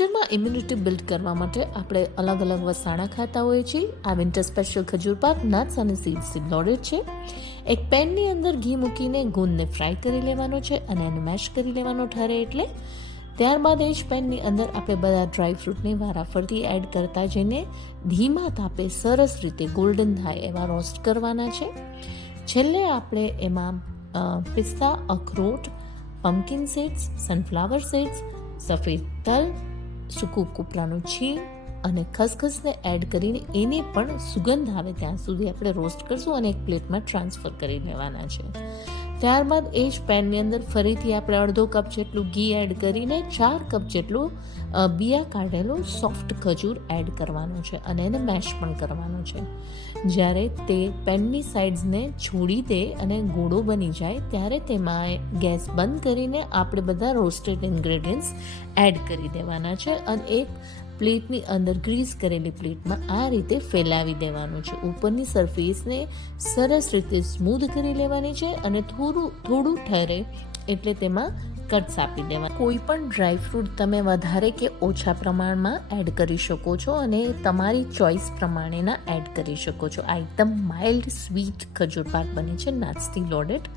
વિન્ટરમાં immunity build કરવા માટે આપણે અલગ અલગ વસાણા ખાતા હોઈએ છીએ. આ વિન્ટર સ્પેશિયલ ખજૂર પાક નટ્સ અને સીડ્સથી લોડેડ છે. એક પેનની અંદર ઘી મૂકીને ગુંદને ફ્રાય કરી લેવાનો છે અને એને મેશ કરી લેવાનો ઠરે એટલે. ત્યારબાદ એ જ પેનની અંદર આપણે બધા ડ્રાય ફ્રૂટને વારાફરતી એડ કરતા જઈને ધીમા તાપે સરસ રીતે ગોલ્ડન થાય એવા રોસ્ટ કરવાના છે. છેલ્લે આપણે એમાં પિસ્તા, અખરોટ, પમ્પકિન સીડ્સ, સનફ્લાવર સીડ્સ, સફેદ તલ, સૂકું કૂપરાનું છીણ અને ખસખસને એડ કરીને એને પણ સુગંધ આવે ત્યાં સુધી આપણે રોસ્ટ કરશું અને એક પ્લેટમાં ટ્રાન્સફર કરી લેવાના છે. ત્યારબાદ એ જ પેનની અંદર ફરીથી આપણે અડધો કપ જેટલું ઘી એડ કરીને 4 કપ જેટલું બિયા કાઢેલું સોફ્ટ ખજૂર એડ કરવાનું છે અને એને મેશ પણ કરવાનું છે. જ્યારે તે પેનની સાઇડ્સને છોડી દે અને ગોળો બની જાય ત્યારે તેમાં ગેસ બંધ કરીને આપણે બધા રોસ્ટેડ ઇન્ગ્રેડિયન્ટ્સ એડ કરી દેવાના છે અને એક પ્લેટની અંદર ગ્રીસ કરેલી પ્લેટમાં આ રીતે ફેલાવી દેવાનું છે. ઉપરની સરફેસને સરસ રીતે સ્મૂધ કરી લેવાની છે અને થોડું ઠરે એટલે તેમાં કટ્સ આપી દેવા. કોઈ પણ ડ્રાય ફ્રૂટ તમે વધારે કે ઓછા પ્રમાણમાં એડ કરી શકો છો અને તમારી ચોઈસ પ્રમાણેના એડ કરી શકો છો. આ એકદમ માઇલ્ડ સ્વીટ ખજૂર પાક બને છે નટ્સથી લોડેડ.